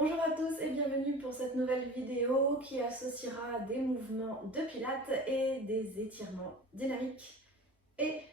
Bonjour à tous et bienvenue pour cette nouvelle vidéo qui associera des mouvements de pilates et des étirements dynamiques et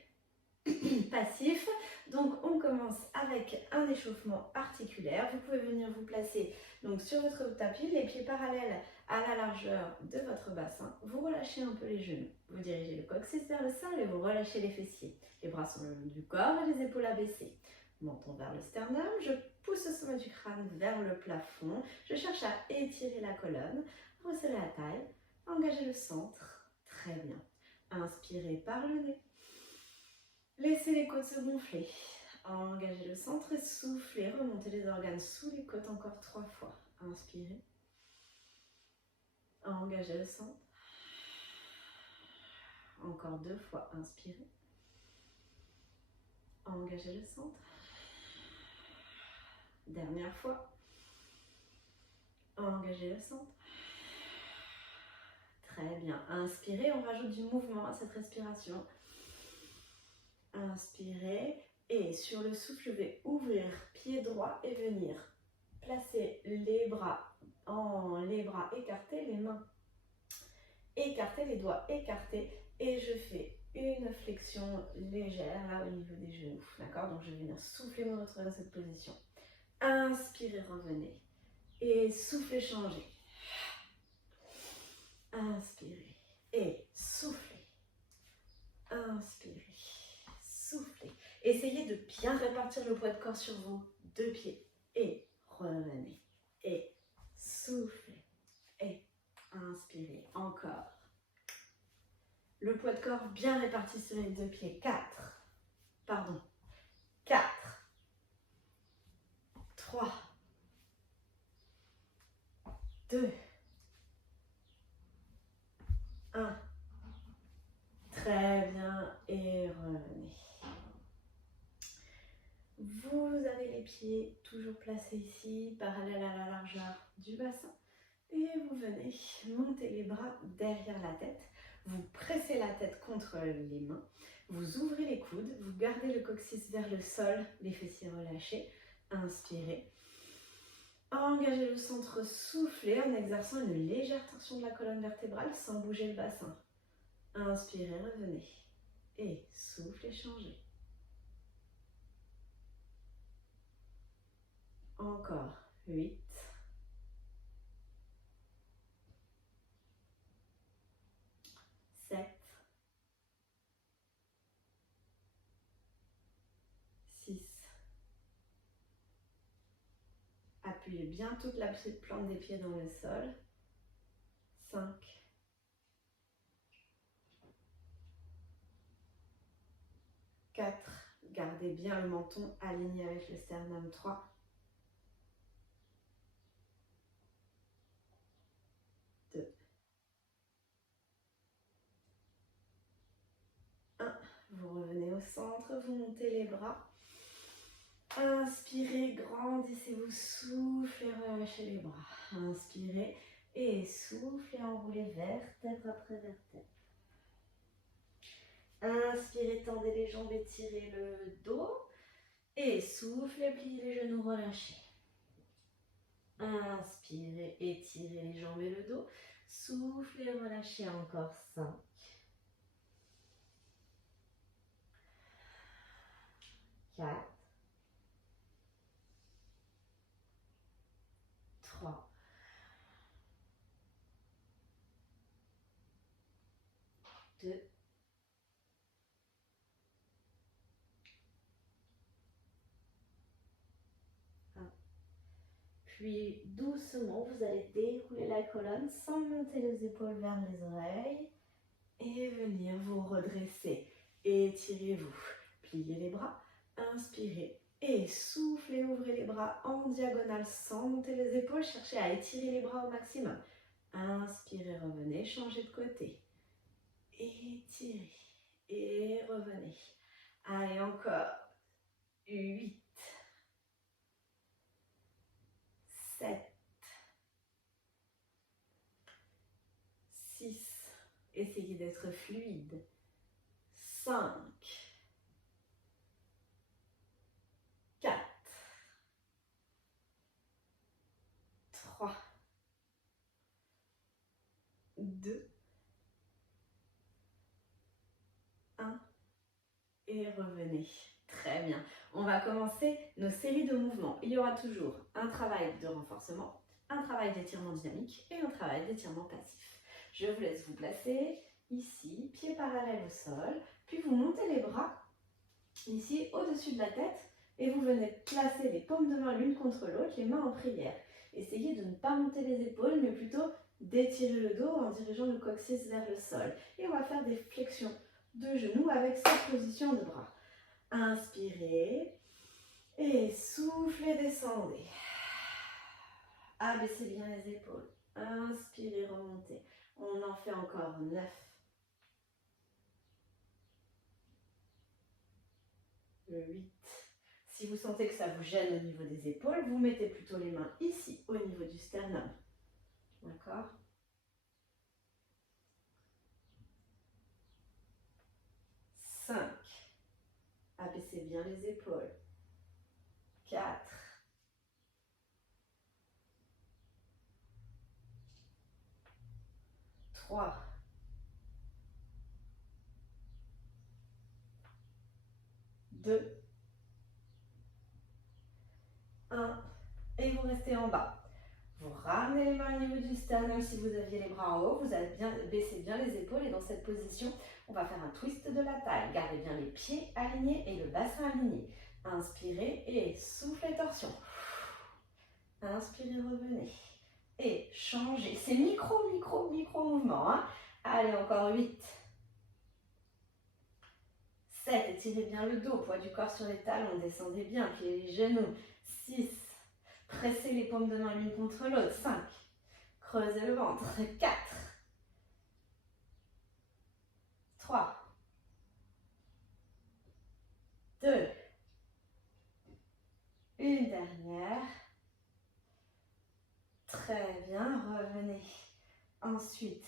passifs. Donc on commence avec un échauffement articulaire. Vous pouvez venir vous placer donc sur votre tapis, les pieds parallèles à la largeur de votre bassin. Vous relâchez un peu les genoux. Vous dirigez le coccyx vers le sol et vous relâchez les fessiers. Les bras sont le long du corps et les épaules abaissées. Menton vers le sternum, je pousse le sommet du crâne vers le plafond. Je cherche à étirer la colonne, resserrer la taille, engager le centre. Très bien. Inspirez par le nez. Laissez les côtes se gonfler. Engagez le centre et soufflez. Remontez les organes sous les côtes encore 3 fois. Inspirez. Engagez le centre. Encore 2 fois. Inspirez. Engagez le centre. Dernière fois. Engagez le centre. Très bien. Inspirez, on rajoute du mouvement à cette respiration. Inspirez. Et sur le souffle, je vais ouvrir pied droit et venir placer les bras écartés, les mains écartées, les doigts écartés. Et je fais une flexion légère là au niveau des genoux. D'accord? Donc je vais venir souffler mon autre dans cette position. Inspirez, revenez. Et soufflez, changez. Inspirez et soufflez. Inspirez, soufflez. Essayez de bien répartir le poids de corps sur vos 2 pieds. Et revenez. Et soufflez. Et inspirez. Encore. Le poids de corps bien réparti sur les 2 pieds. 4. 3. 2. 1. Très bien. Et revenez. Vous avez les pieds toujours placés ici, parallèles à la largeur du bassin. Et vous venez monter les bras derrière la tête. Vous pressez la tête contre les mains. Vous ouvrez les coudes. Vous gardez le coccyx vers le sol, les fessiers relâchés. Inspirez. Engagez le centre, soufflez en exerçant une légère torsion de la colonne vertébrale sans bouger le bassin. Inspirez, revenez. Et soufflez, changez. Encore. 8. 7. 6. Appuyez bien toute la plante des pieds dans le sol. 5. 4. Gardez bien le menton aligné avec le sternum. 3. 2. 1. Vous revenez au centre, vous montez les bras. Inspirez, grandissez-vous, soufflez, relâchez les bras. Inspirez et soufflez, enroulez vertèbre après vertèbre. Inspirez, tendez les jambes, étirez le dos. Et soufflez, pliez les genoux, relâchez. Inspirez, étirez les jambes et le dos. Soufflez, relâchez encore 5. 4. 3. 2. 1. Puis doucement, vous allez dérouler la colonne sans monter les épaules vers les oreilles. Et venir vous redresser. Étirez-vous. Pliez les bras. Inspirez. Et soufflez, ouvrez les bras en diagonale sans monter les épaules. Cherchez à étirer les bras au maximum. Inspirez, revenez, changez de côté. Étirez. Et revenez. Allez, encore. 8. 7. 6. Essayez d'être fluide. 5. 4. 2, 1 et revenez. Très bien. On va commencer nos séries de mouvements. Il y aura toujours un travail de renforcement, un travail d'étirement dynamique et un travail d'étirement passif. Je vous laisse vous placer ici, pieds parallèles au sol, puis vous montez les bras ici au-dessus de la tête et vous venez placer les paumes de main l'une contre l'autre, les mains en prière. Essayez de ne pas monter les épaules, mais plutôt d'étirer le dos en dirigeant le coccyx vers le sol. Et on va faire des flexions de genoux avec cette position de bras. Inspirez et soufflez, descendez. Abaissez bien les épaules. Inspirez, remontez. On en fait encore 9. 8. Si vous sentez que ça vous gêne au niveau des épaules, vous mettez plutôt les mains ici, au niveau du sternum. D'accord ? 5. Abaissez bien les épaules. 4. 3. 2. 1. Et vous restez en bas. Vous ramenez les mains au niveau du sternum si vous aviez les bras en haut. Vous allez bien baisser bien les épaules et dans cette position, on va faire un twist de la taille. Gardez bien les pieds alignés et le bassin aligné. Inspirez et soufflez torsion. Inspirez, revenez. Et changez. C'est micro mouvement. Hein. Allez, encore 8. 7. Étirez bien le dos, poids du corps sur les talons. Descendez bien, pliez les genoux. 6. Pressez les paumes de main l'une contre l'autre. 5. Creusez le ventre. 4. 3. 2. Une dernière. Très bien, revenez. Ensuite,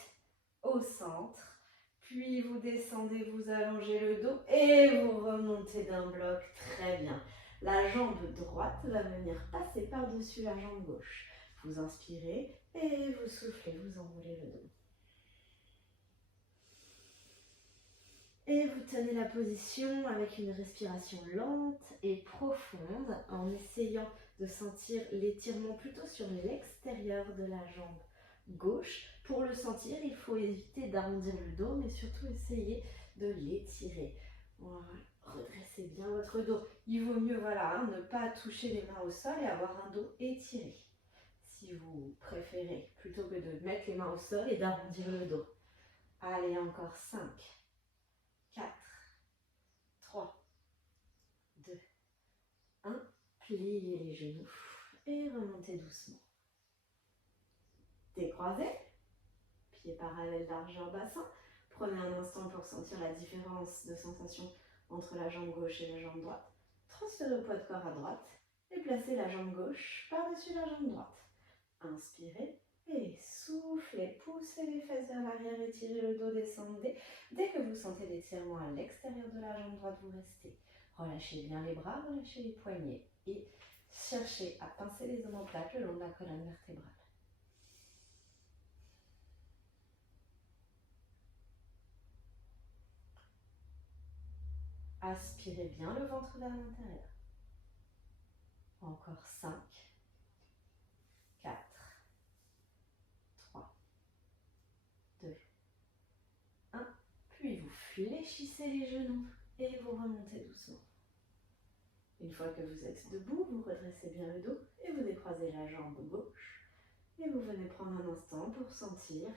au centre. Puis vous descendez, vous allongez le dos et vous remontez d'un bloc. Très bien. La jambe droite va venir passer par-dessus la jambe gauche. Vous inspirez et vous soufflez, vous enroulez le dos. Et vous tenez la position avec une respiration lente et profonde en essayant de sentir l'étirement plutôt sur l'extérieur de la jambe gauche. Pour le sentir, il faut éviter d'arrondir le dos, mais surtout essayer de l'étirer. Voilà. Redressez bien votre dos. Il vaut mieux ne pas toucher les mains au sol et avoir un dos étiré. Si vous préférez, plutôt que de mettre les mains au sol et d'arrondir le dos. Allez, encore 5, 4, 3, 2, 1. Pliez les genoux et remontez doucement. Décroisez, pieds parallèles largeur bassin. Prenez un instant pour sentir la différence de sensation entre la jambe gauche et la jambe droite. Transférez le poids de corps à droite et placez la jambe gauche par-dessus la jambe droite. Inspirez et soufflez. Poussez les fesses vers l'arrière, étirez le dos, descendez. Dès que vous sentez l'étirement à l'extérieur de la jambe droite, vous restez. Relâchez bien les bras, relâchez les poignets et cherchez à pincer les omoplates le long de la colonne vertébrale. Aspirez bien le ventre vers l'intérieur. Encore 5, 4, 3, 2, 1. Puis vous fléchissez les genoux et vous remontez doucement. Une fois que vous êtes debout, vous redressez bien le dos et vous décroisez la jambe gauche. Et vous venez prendre un instant pour sentir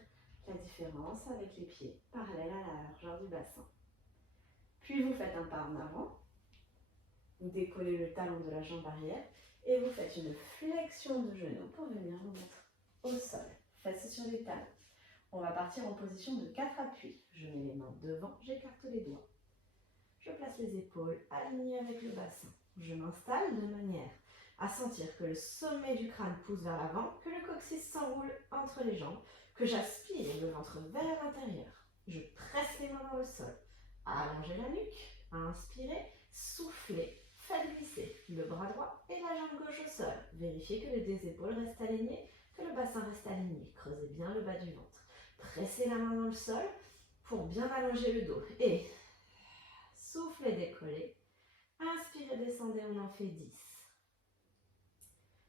la différence avec les pieds parallèles à la largeur du bassin. Puis vous faites un pas en avant. Vous décollez le talon de la jambe arrière et vous faites une flexion de genou pour venir vous mettre au sol, fesses sur les talons. On va partir en position de 4 appuis. Je mets les mains devant, j'écarte les doigts. Je place les épaules alignées avec le bassin. Je m'installe de manière à sentir que le sommet du crâne pousse vers l'avant, que le coccyx s'enroule entre les jambes, que j'aspire le ventre vers l'intérieur. Je presse les mains dans le sol. Allongez la nuque, inspirez, soufflez, faites glisser le bras droit et la jambe gauche au sol. Vérifiez que les deux épaules restent alignées, que le bassin reste aligné. Creusez bien le bas du ventre. Pressez la main dans le sol pour bien allonger le dos. Et soufflez, décollez. Inspirez, descendez, on en fait 10.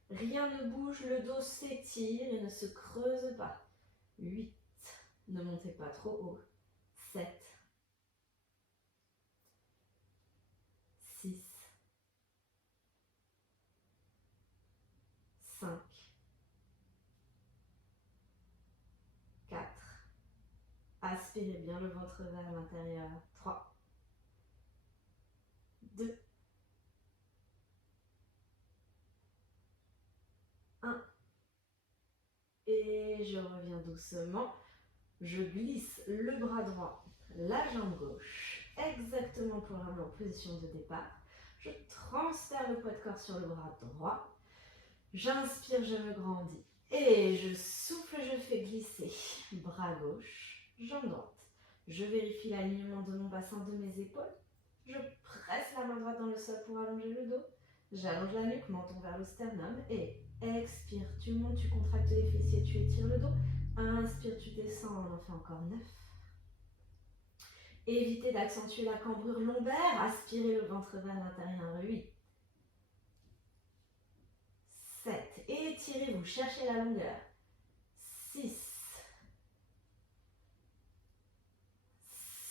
Rien ne bouge, le dos s'étire et ne se creuse pas. 8. Ne montez pas trop haut. 7. 6. 5. 4. Aspirez bien le ventre vers l'intérieur. 3. 2. 1. Et je reviens doucement. Je glisse le bras droit, la jambe gauche, exactement pour la main en position de départ. Je transfère le poids de corps sur le bras droit. J'inspire, je me grandis. Et je souffle, je fais glisser. Bras gauche, jambe droite. Je vérifie l'alignement de mon bassin, de mes épaules. Je presse la main droite dans le sol pour allonger le dos. J'allonge la nuque, menton vers le sternum. Et expire, tu montes, tu contractes les fessiers, tu étires le dos. Inspire, tu descends, on en fait encore 9. Évitez d'accentuer la cambrure lombaire. Aspirez le ventre vers l'intérieur. 8. 7. Étirez-vous, cherchez la longueur. 6.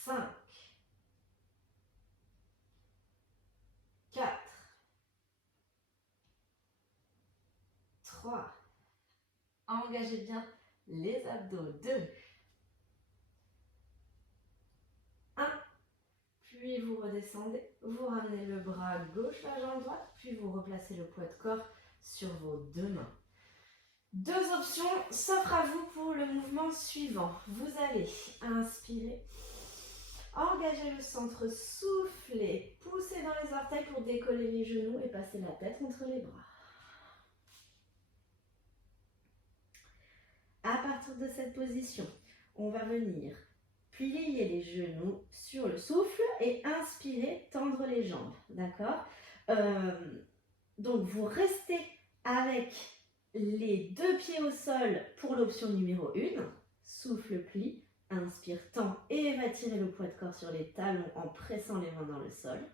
5. 4. 3. Engagez bien les abdos. 2. 1. Puis vous redescendez. Vous ramenez le bras gauche, la jambe droite. Puis vous replacez le poids de corps sur vos deux mains. Deux options s'offrent à vous pour le mouvement suivant. Vous allez inspirer, engager le centre, souffler, pousser dans les orteils pour décoller les genoux et passer la tête entre les bras. À partir de cette position, on va venir plier les genoux sur le souffle et inspirer, tendre les jambes. D'accord ? Donc vous restez avec les deux pieds au sol pour l'option numéro 1. Souffle, plie, inspire, tend et va tirer le poids de corps sur les talons en pressant les mains dans le sol.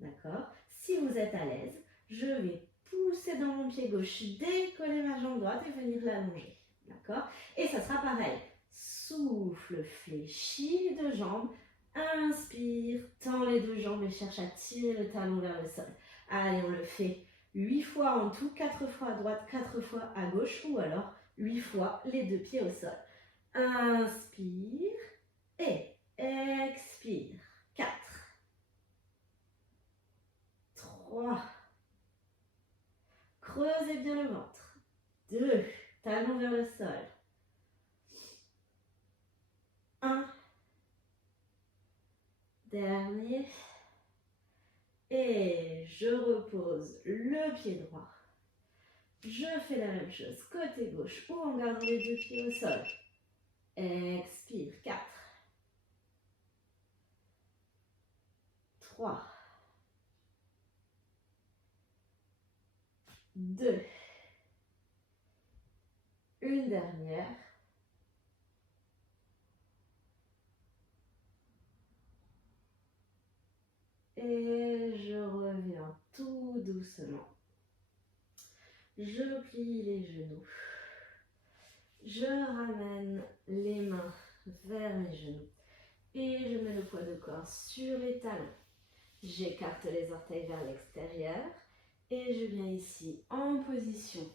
D'accord ? Si vous êtes à l'aise, je vais pousser dans mon pied gauche, décoller ma jambe droite et venir l'allonger. D'accord ? Et ça sera pareil. Souffle, fléchis les deux jambes. Inspire, tends les deux jambes et cherche à tirer le talon vers le sol. Allez, on le fait 8 fois en tout, 4 fois à droite, 4 fois à gauche, ou alors 8 fois les deux pieds au sol. Inspire et expire. 4, 3, creusez bien le ventre. 2, talon vers le sol. 1, dernier. Et je repose le pied droit. Je fais la même chose côté gauche ou en gardant les deux pieds au sol. Expire. 4, 3, 2, une dernière. Et je reviens tout doucement. Je plie les genoux. Je ramène les mains vers mes genoux. Et je mets le poids de corps sur les talons. J'écarte les orteils vers l'extérieur. Et je viens ici en position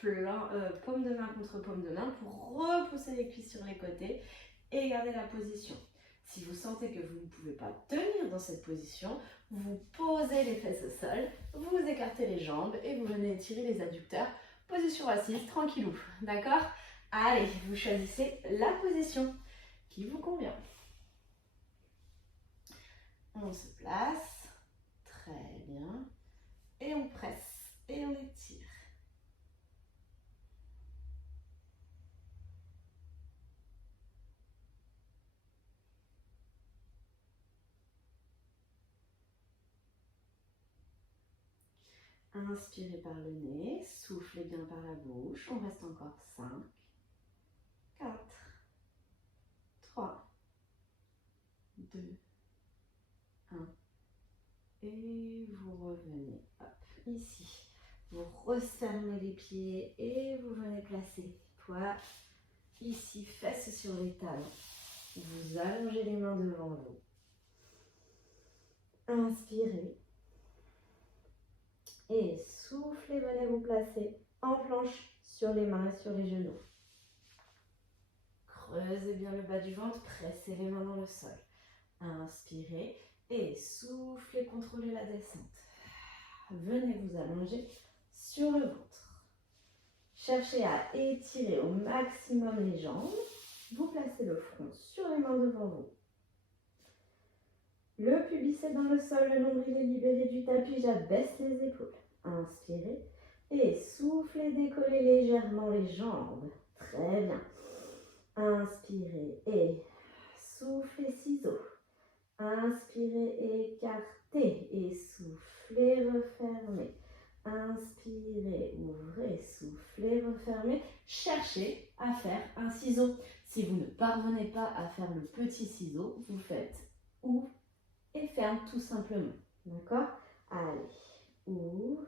paume de main contre paume de main pour repousser les cuisses sur les côtés et garder la position. Si vous sentez que vous ne pouvez pas tenir dans cette position, vous posez les fesses au sol, vous écartez les jambes et vous venez étirer les adducteurs. Position assise, tranquillou. D'accord ? Allez, vous choisissez la position qui vous convient. On se place. Très bien. Et on presse et on étire. Inspirez par le nez, soufflez bien par la bouche. On reste encore 5, 4, 3, 2, 1. Et vous revenez, hop, ici. Vous refermez les pieds et vous venez placer les poids ici, fesses sur les talons. Vous allongez les mains devant vous. Inspirez. Et soufflez, venez vous placer en planche sur les mains et sur les genoux. Creusez bien le bas du ventre, pressez les mains dans le sol. Inspirez et soufflez, contrôlez la descente. Venez vous allonger sur le ventre. Cherchez à étirer au maximum les jambes. Vous placez le front sur les mains devant vous. Le pubis est dans le sol, le nombril est libéré du tapis, j'abaisse les épaules. Inspirez et soufflez, décollez légèrement les jambes. Très bien. Inspirez et soufflez, ciseaux. Inspirez, écartez et soufflez, refermez. Inspirez, ouvrez, soufflez, refermez. Cherchez à faire un ciseau. Si vous ne parvenez pas à faire le petit ciseau, vous faites ouvre et ferme tout simplement. D'accord? Allez, ouvre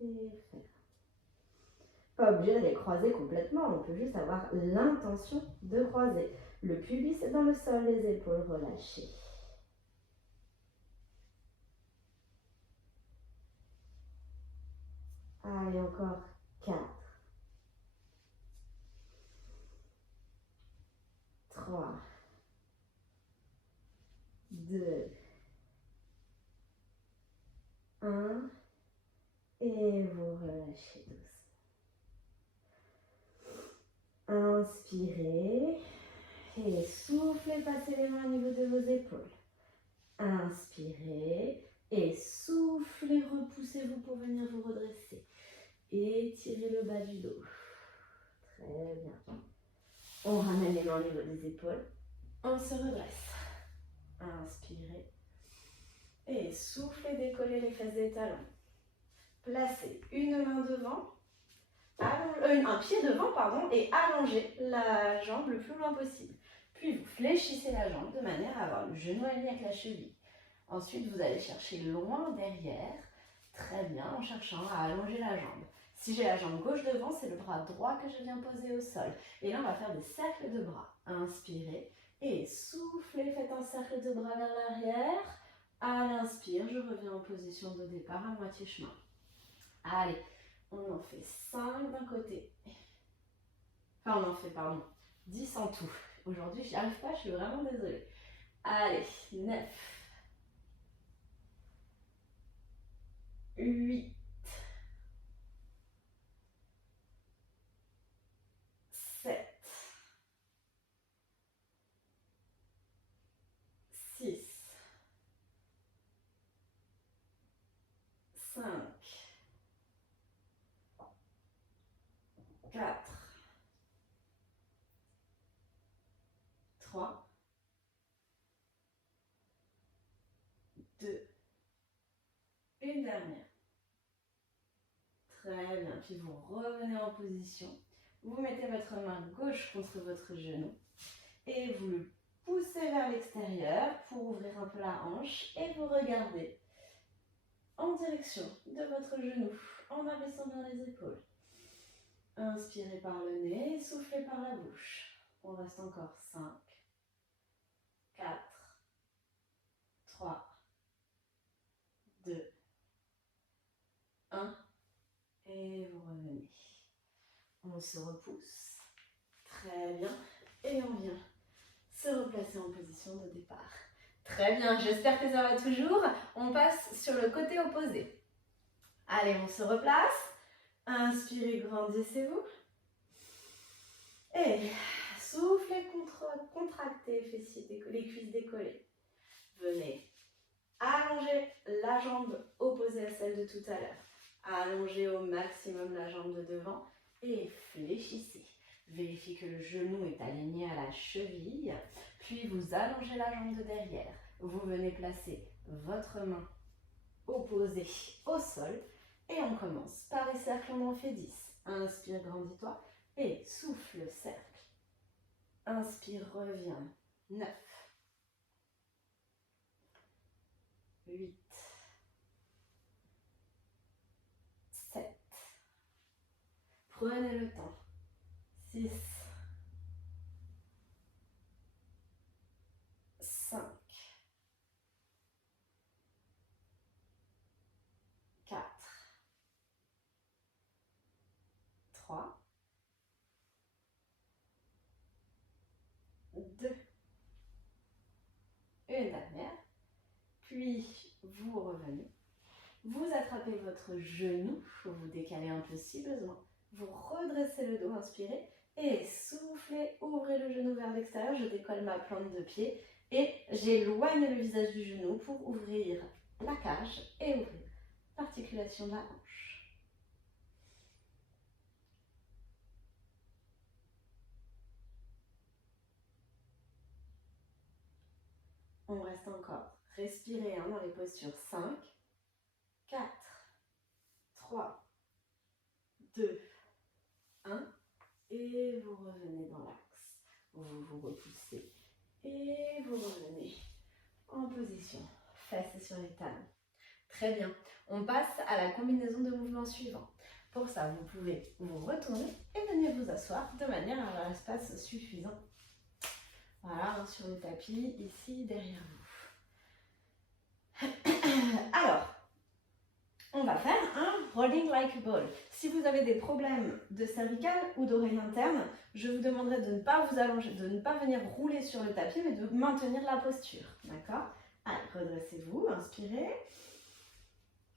et ferme. Pas obligé d'aller croiser complètement, on peut juste avoir l'intention de croiser. Le pubis est dans le sol, les épaules relâchées. Allez, encore 4, 3, 2, 1, et vous relâchez doucement. Inspirez et soufflez, passez les mains au niveau de vos épaules. Inspirez et soufflez, repoussez-vous pour venir vous redresser. Étirez le bas du dos. Très bien. On ramène les mains au niveau des épaules. On se redresse. Inspirez. Et soufflez, décollez les fesses des talons. Placez une main devant, un pied devant, pardon, et allongez la jambe le plus loin possible. Puis vous fléchissez la jambe de manière à avoir le genou aligné avec la cheville. Ensuite, vous allez chercher loin derrière, très bien, en cherchant à allonger la jambe. Si j'ai la jambe gauche devant, c'est le bras droit que je viens poser au sol. Et là, on va faire des cercles de bras. Inspirez et soufflez, faites un cercle de bras vers l'arrière. À l'inspire, je reviens en position de départ à moitié chemin. Allez, on en fait 5 d'un côté. Enfin, on en fait, pardon, 10 en tout. Aujourd'hui, j'y arrive pas, je suis vraiment désolée. Allez, 9, 8, 7, 6, 5, 4, 3, 2, une dernière. Très bien, puis vous revenez en position. Vous mettez votre main gauche contre votre genou et vous le poussez vers l'extérieur pour ouvrir un peu la hanche et vous regardez en direction de votre genou en abaissant bien les épaules. Inspirez par le nez, soufflez par la bouche. On reste encore 5, 4, 3, 2, 1 et vous revenez. On se repousse. Très bien. Et on vient se replacer en position de départ. Très bien, j'espère que ça va toujours. On passe sur le côté opposé. Allez, on se replace. Inspirez, grandissez-vous. Et soufflez, contractez, fessiers, les cuisses décollées. Venez allonger la jambe opposée à celle de tout à l'heure. Allongez au maximum la jambe de devant et fléchissez. Vérifiez que le genou est aligné à la cheville. Puis vous allongez la jambe de derrière. Vous venez placer votre main opposée au sol. Et on commence par les cercles, on en fait 10. Inspire, grandis-toi. Et souffle, cercle. Inspire, reviens. 9, 8, 7. Prenez le temps. 6, 5, 4, 3, 2, une dernière. Puis vous revenez. Vous attrapez votre genou, il faut vous décaler un peu si besoin. Vous redressez le dos, inspirez et soufflez, ouvrez le genou vers l'extérieur. Je décolle ma plante de pied et j'éloigne le visage du genou pour ouvrir la cage et ouvrir l'articulation de la hanche. On reste encore. Respirez dans les postures 5, 4, 3, 2, 1. Et vous revenez dans l'axe. Vous vous repoussez. Et vous revenez en position. Fesses sur les talons. Très bien. On passe à la combinaison de mouvements suivants. Pour ça, vous pouvez vous retourner et venir vous asseoir de manière à avoir un espace suffisant. Voilà, sur le tapis, ici, derrière vous. Alors, on va faire un rolling like a ball. Si vous avez des problèmes de cervicale ou d'oreille interne, je vous demanderai de ne pas vous allonger, de ne pas venir rouler sur le tapis, mais de maintenir la posture. D'accord? Allez, redressez-vous, inspirez.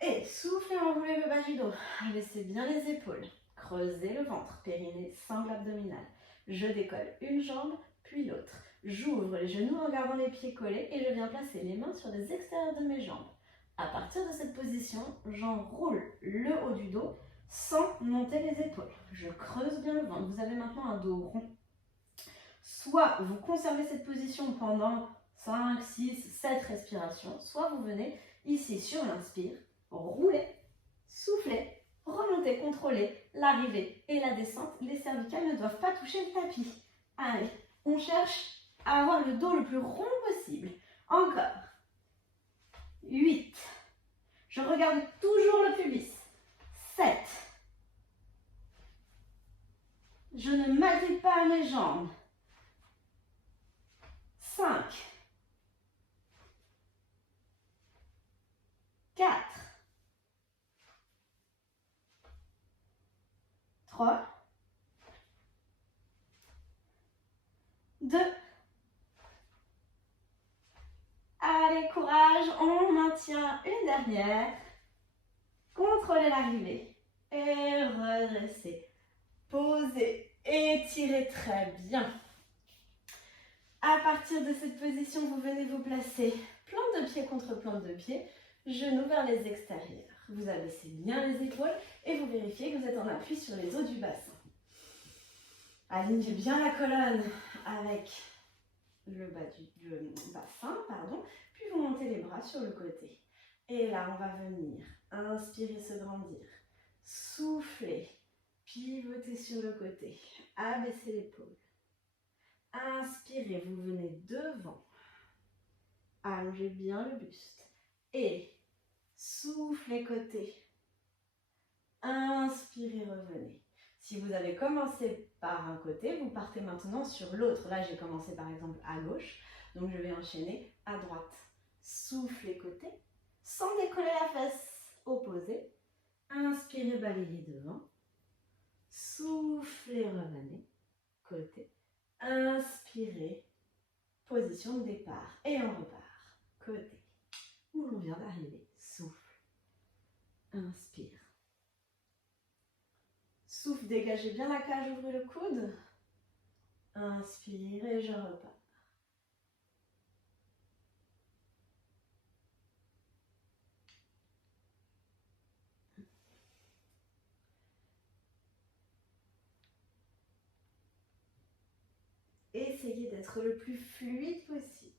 Et soufflez, enroulez le bas du dos. Laissez bien les épaules. Creusez le ventre, périnée, sangle abdominale. Je décolle une jambe, puis l'autre. J'ouvre les genoux en gardant les pieds collés et je viens placer les mains sur les extérieurs de mes jambes. À partir de cette position, j'enroule le haut du dos sans monter les épaules. Je creuse bien le ventre. Vous avez maintenant un dos rond. Soit vous conservez cette position pendant 5, 6, 7 respirations, soit vous venez ici sur l'inspire, roulez, soufflez, remontez, contrôlez l'arrivée et la descente. Les cervicales ne doivent pas toucher le tapis. Allez, on cherche à avoir le dos le plus rond possible. Encore. 8. Je regarde toujours le pubis. 7. Je ne m'agite pas mes jambes. 5. 4. 3. 2. Allez, courage, on maintient une dernière. Contrôlez l'arrivée. Et redressez. Posez. Étirez très bien. À partir de cette position, vous venez vous placer plante de pied contre plante de pied, genoux vers les extérieurs. Vous abaissez bien les épaules et vous vérifiez que vous êtes en appui sur les os du bassin. Alignez bien la colonne avec le bas du bassin, puis vous montez les bras sur le côté. Et là, on va venir inspirer, se grandir, souffler, pivoter sur le côté, abaisser l'épaule. Inspirez, vous venez devant, allongez bien le buste et soufflez côté. Inspirez, revenez. Si vous avez commencé par un côté, vous partez maintenant sur l'autre. Là, j'ai commencé par exemple à gauche, donc je vais enchaîner à droite. Soufflez côté, sans décoller la fesse opposée. Inspirez, balayez devant. Soufflez, revenez, côté. Inspirez, position de départ. Et on repart, côté. Où l'on vient d'arriver, souffle. Inspire. Souffle, dégagez bien la cage, ouvrez le coude. Inspire et je repars. Essayez d'être le plus fluide possible.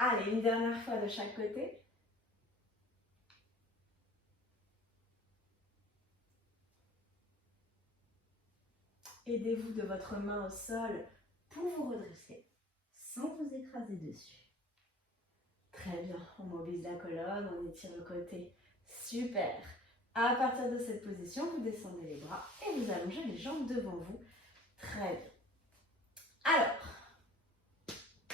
Allez, une dernière fois de chaque côté. Aidez-vous de votre main au sol pour vous redresser sans vous écraser dessus. Très bien, on mobilise la colonne, on étire le côté. Super. À partir de cette position, vous descendez les bras et vous allongez les jambes devant vous. Très bien. Alors,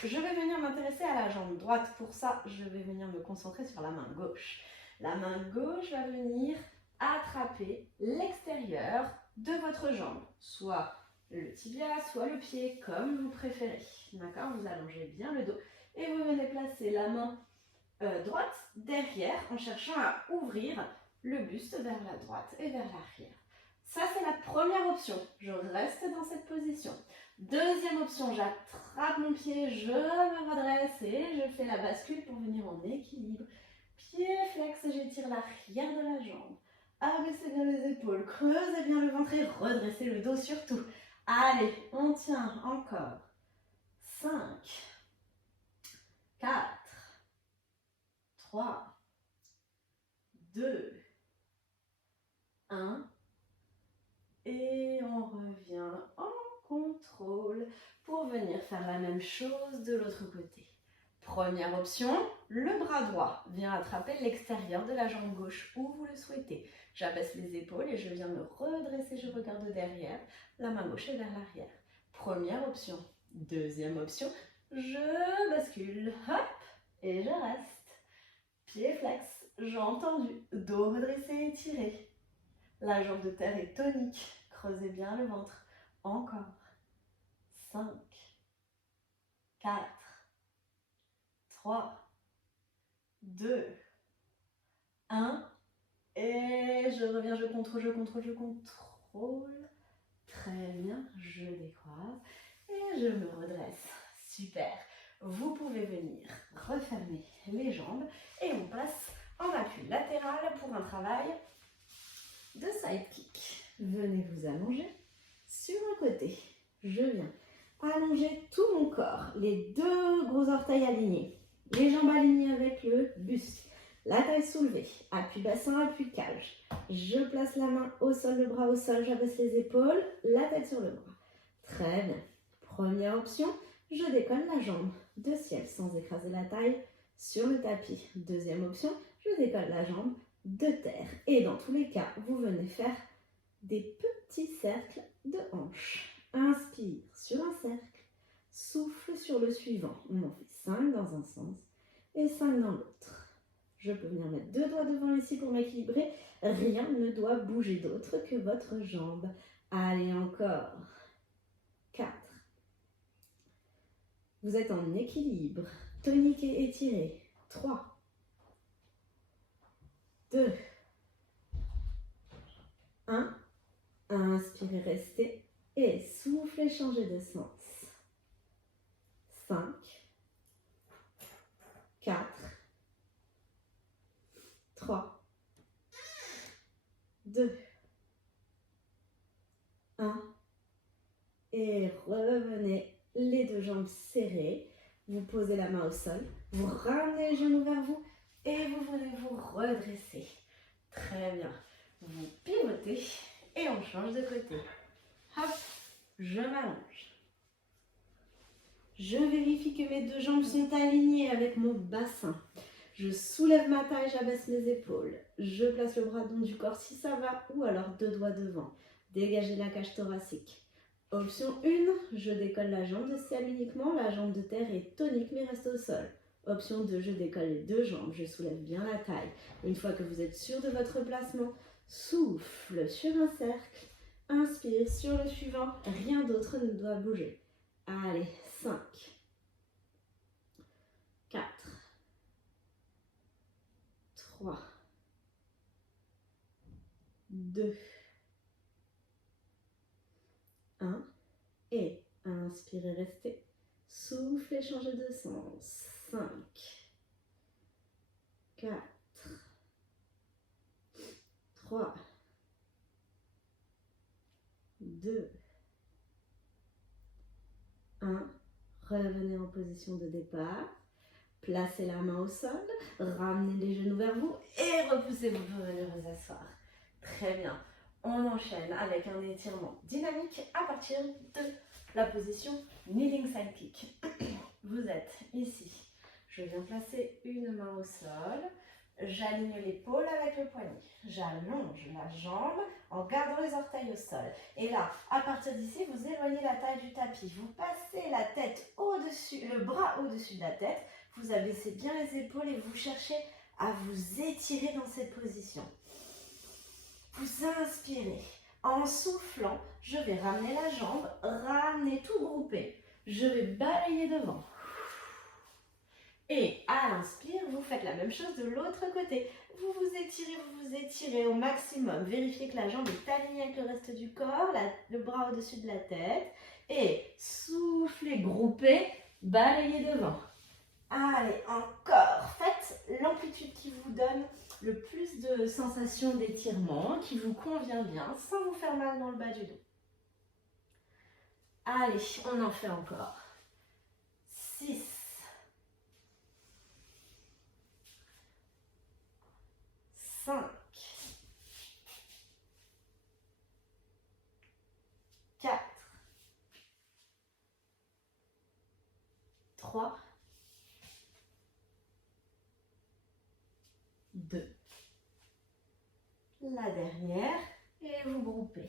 je vais venir m'intéresser à la jambe droite. Pour ça, je vais venir me concentrer sur la main gauche. La main gauche va venir attraper l'extérieur de votre jambe, soit le tibia, soit le pied, comme vous préférez. D'accord? Vous allongez bien le dos et vous venez placer la main droite derrière en cherchant à ouvrir le buste vers la droite et vers l'arrière. Ça, c'est la première option. Je reste dans cette position. Deuxième option, j'attrape mon pied, je me redresse et je fais la bascule pour venir en équilibre. Pied flex, j'étire l'arrière de la jambe. Abaissez bien les épaules, creusez bien le ventre et redressez le dos surtout. Allez, on tient encore. 5, 4, 3, 2, 1. Et on revient en contrôle pour venir faire la même chose de l'autre côté. Première option, le bras droit vient attraper l'extérieur de la jambe gauche où vous le souhaitez. J'abaisse les épaules et je viens me redresser, je regarde derrière, la main gauche est vers l'arrière. Première option. Deuxième option, je bascule, hop, et je reste. Pied flex, jambes tendues, dos redressé et étiré. La jambe de terre est tonique, creusez bien le ventre. Encore. 5, 4, 3, 2, 1. Et je reviens, je contrôle, je contrôle, je contrôle. Très bien, je décroise et je me redresse. Super. Vous pouvez venir refermer les jambes et on passe en appui latéral pour un travail de sidekick. Venez vous allonger sur un côté. Je viens allonger tout mon corps, les deux gros orteils alignés, les jambes alignées avec le buste, la taille soulevée, appui bassin, appui cage. Je place la main au sol, le bras au sol, j'abaisse les épaules, la tête sur le bras. Très bien. Première option, je décolle la jambe de ciel sans écraser la taille sur le tapis. Deuxième option, je décolle la jambe de terre. Et dans tous les cas, vous venez faire des petits cercles de hanches. Inspire sur un cercle, souffle sur le suivant. On en fait 5 dans un sens et 5 dans l'autre. Je peux venir mettre 2 doigts devant ici pour m'équilibrer. Rien ne doit bouger d'autre que votre jambe. Allez, encore. 4. Vous êtes en équilibre, tonique et étiré. 3, 2, 1. Inspirez, restez. Et soufflez, changez de sens. 5, 4, 3, 2, 1. Et revenez, les deux jambes serrées. Vous posez la main au sol. Vous ramenez les genoux vers vous et vous venez vous redresser. Très bien. Vous pivotez et on change de côté. Hop, je m'allonge. Je vérifie que mes deux jambes sont alignées avec mon bassin. Je soulève ma taille, j'abaisse mes épaules. Je place le bras le long du corps si ça va, ou alors 2 doigts devant. Dégagez la cage thoracique. Option 1, je décolle la jambe de ciel uniquement. La jambe de terre est tonique mais reste au sol. Option 2, je décolle les deux jambes, je soulève bien la taille. Une fois que vous êtes sûr de votre placement, souffle sur un cercle. Inspire sur le suivant, rien d'autre ne doit bouger. Allez, 5, 4, 3, 2, 1. Et inspirez, restez. Soufflez, changez de sens. 5, 4, 3, 2, 1. Revenez en position de départ. Placez la main au sol. Ramenez les genoux vers vous et repoussez-vous pour venir vous asseoir. Très bien. On enchaîne avec un étirement dynamique à partir de la position Kneeling Side Kick. Vous êtes ici. Je viens placer une main au sol. J'aligne l'épaule avec le poignet. J'allonge la jambe en gardant les orteils au sol. Et là, à partir d'ici, vous éloignez la taille du tapis. Vous passez la tête au-dessus, le bras au-dessus de la tête. Vous abaissez bien les épaules et vous cherchez à vous étirer dans cette position. Vous inspirez. En soufflant, je vais ramener la jambe, ramener tout groupé. Je vais balayer devant. Et à l'inspire, vous faites la même chose de l'autre côté. Vous vous étirez au maximum. Vérifiez que la jambe est alignée avec le reste du corps, le bras au-dessus de la tête. Et soufflez, groupez, balayez devant. Allez, encore. Faites l'amplitude qui vous donne le plus de sensations d'étirement, qui vous convient bien, sans vous faire mal dans le bas du dos. Allez, on en fait encore. 6. 5. 4. 3. 2. La dernière. Et vous groupez.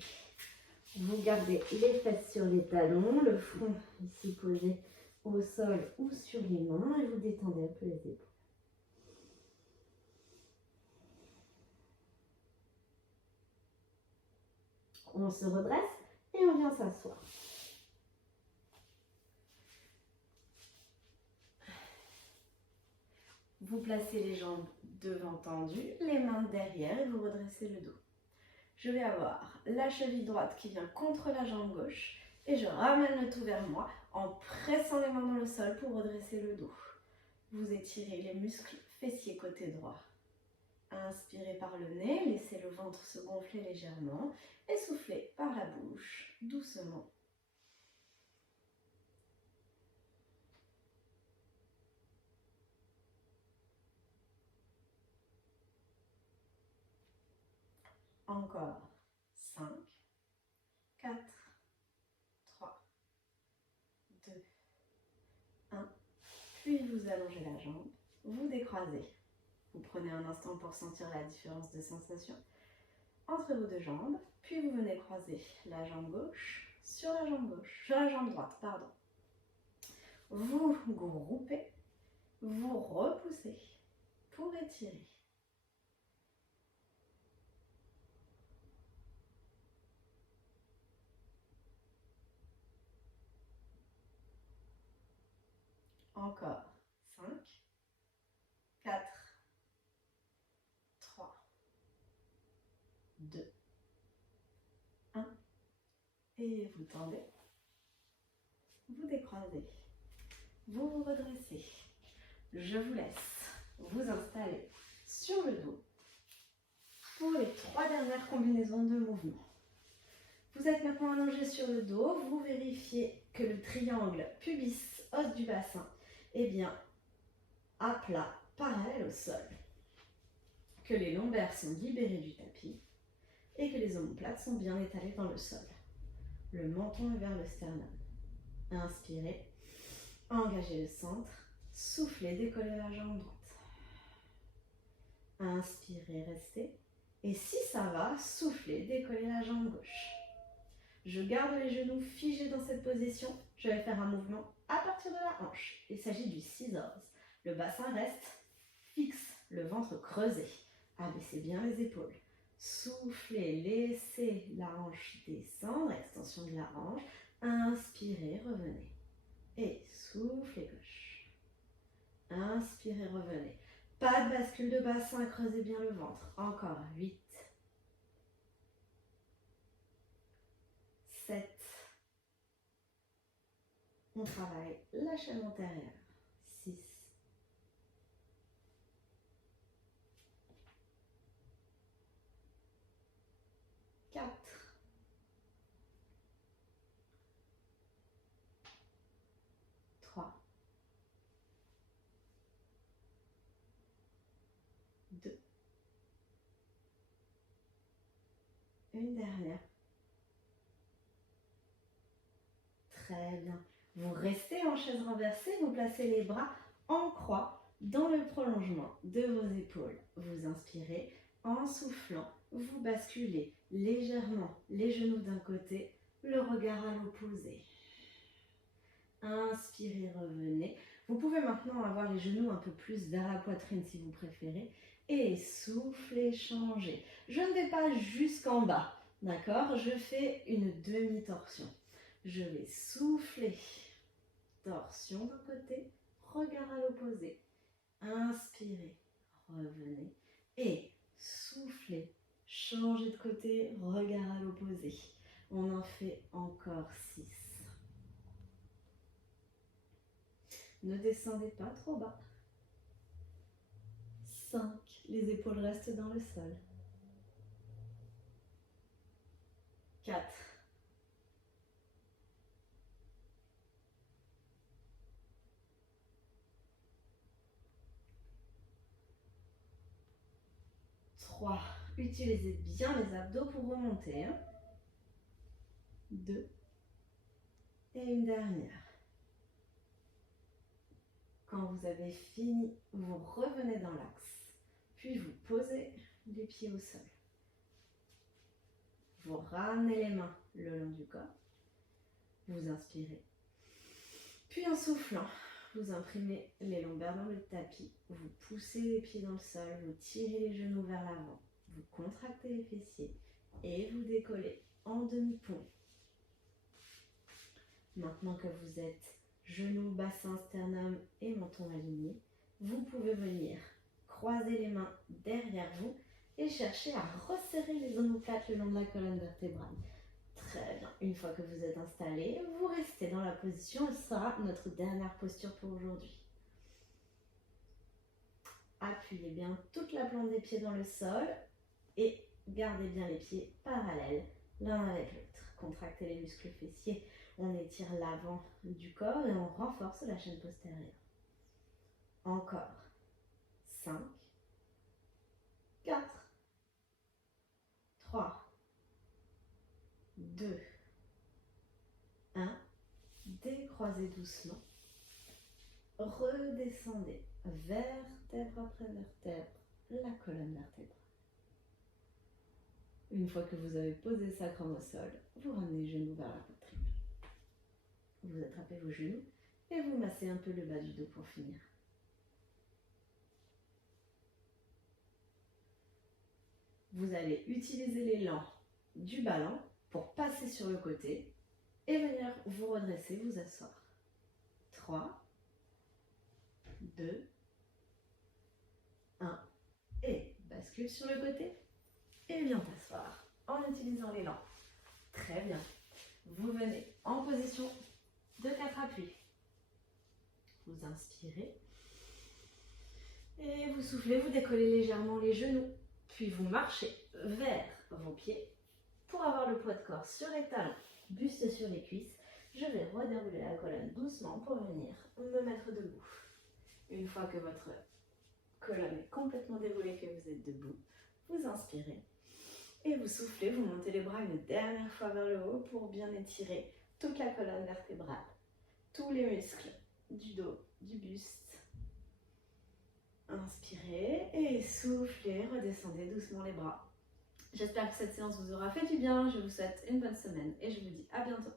Vous gardez les fesses sur les talons, le front ici posé au sol ou sur les mains et vous détendez un peu les épaules. On se redresse et on vient s'asseoir. Vous placez les jambes devant tendues, les mains derrière et vous redressez le dos. Je vais avoir la cheville droite qui vient contre la jambe gauche et je ramène le tout vers moi en pressant les mains dans le sol pour redresser le dos. Vous étirez les muscles fessiers côté droit. Inspirez par le nez, laissez le ventre se gonfler légèrement et soufflez par la bouche, doucement. Encore 5, 4, 3, 2, 1. Puis vous allongez la jambe, vous décroisez. Vous prenez un instant pour sentir la différence de sensation entre vos deux jambes, puis vous venez croiser la jambe gauche sur la jambe droite, pardon. Vous groupez, vous repoussez pour étirer. Encore 5, 4, 3, 2, 1. Et vous tendez, vous décroisez, vous vous redressez. Je vous laisse vous installer sur le dos pour les 3 dernières combinaisons de mouvements. Vous êtes maintenant allongé sur le dos, vous vérifiez que le triangle pubis-os du bassin est bien à plat, parallèle au sol, que les lombaires sont libérés du tapis et que les omoplates sont bien étalées dans le sol. Le menton est vers le sternum. Inspirez, engagez le centre, soufflez, décollez la jambe droite. Inspirez, restez. Et si ça va, soufflez, décollez la jambe gauche. Je garde les genoux figés dans cette position. Je vais faire un mouvement à partir de la hanche. Il s'agit du scissors. Le bassin reste fixe, le ventre creusé. Abaissez bien les épaules. Soufflez, laissez la hanche descendre, extension de la hanche. Inspirez, revenez. Et soufflez gauche. Inspirez, revenez. Pas de bascule de bassin, creusez bien le ventre. Encore 8, 7. On travaille la chaîne antérieure. 6, 4, 3, 2 Une dernière. Très bien. Vous restez en chaise renversée, vous placez les bras en croix dans le prolongement de vos épaules. Vous inspirez, en soufflant, vous basculez légèrement les genoux d'un côté, le regard à l'opposé. Inspirez, revenez. Vous pouvez maintenant avoir les genoux un peu plus vers la poitrine si vous préférez. Et soufflez, changez. Je ne vais pas jusqu'en bas, d'accord? Je fais une demi-torsion. Je vais souffler, torsion d'un côté, regard à l'opposé. Inspirez, revenez et soufflez, changez de côté, regard à l'opposé. On en fait encore 6. Ne descendez pas trop bas. 5. Les épaules restent dans le sol. 4. 3. Utilisez bien les abdos pour remonter. 2. Et une dernière. Quand vous avez fini, vous revenez dans l'axe. Puis vous posez les pieds au sol. Vous ramenez les mains le long du corps. Vous inspirez. Puis en soufflant, vous imprimez les lombaires dans le tapis. Vous poussez les pieds dans le sol. Vous tirez les genoux vers l'avant. Vous contractez les fessiers. Et vous décollez en demi-pont. Maintenant que vous êtes genoux, bassin, sternum et menton alignés, vous pouvez venir croiser les mains derrière vous et chercher à resserrer les omoplates le long de la colonne vertébrale. Très bien. Une fois que vous êtes installé, vous restez dans la position. Ce sera notre dernière posture pour aujourd'hui. Appuyez bien toute la plante des pieds dans le sol et gardez bien les pieds parallèles l'un avec l'autre. Contractez les muscles fessiers. On étire l'avant du corps et on renforce la chaîne postérieure. Encore. 5, 4, 3, 2, 1. Décroisez doucement. Redescendez vertèbre après vertèbre la colonne vertébrale. Une fois que vous avez posé le sacrum au sol, vous ramenez les genoux vers la poitrine. Vous attrapez vos genoux et vous massez un peu le bas du dos pour finir. Vous allez utiliser l'élan du ballon pour passer sur le côté et venir vous redresser, vous asseoir. 3, 2, 1 et bascule sur le côté et viens t'asseoir en utilisant l'élan. Très bien. Vous venez en position de 4 appuis. Vous inspirez et vous soufflez, vous décollez légèrement les genoux. Puis vous marchez vers vos pieds pour avoir le poids de corps sur les talons, buste sur les cuisses. Je vais redérouler la colonne doucement pour venir me mettre debout. Une fois que votre colonne est complètement déroulée, que vous êtes debout, vous inspirez et vous soufflez, vous montez les bras une dernière fois vers le haut pour bien étirer toute la colonne vertébrale, tous les muscles du dos, du buste. Inspirez et soufflez, redescendez doucement les bras. J'espère que cette séance vous aura fait du bien. Je vous souhaite une bonne semaine et je vous dis à bientôt.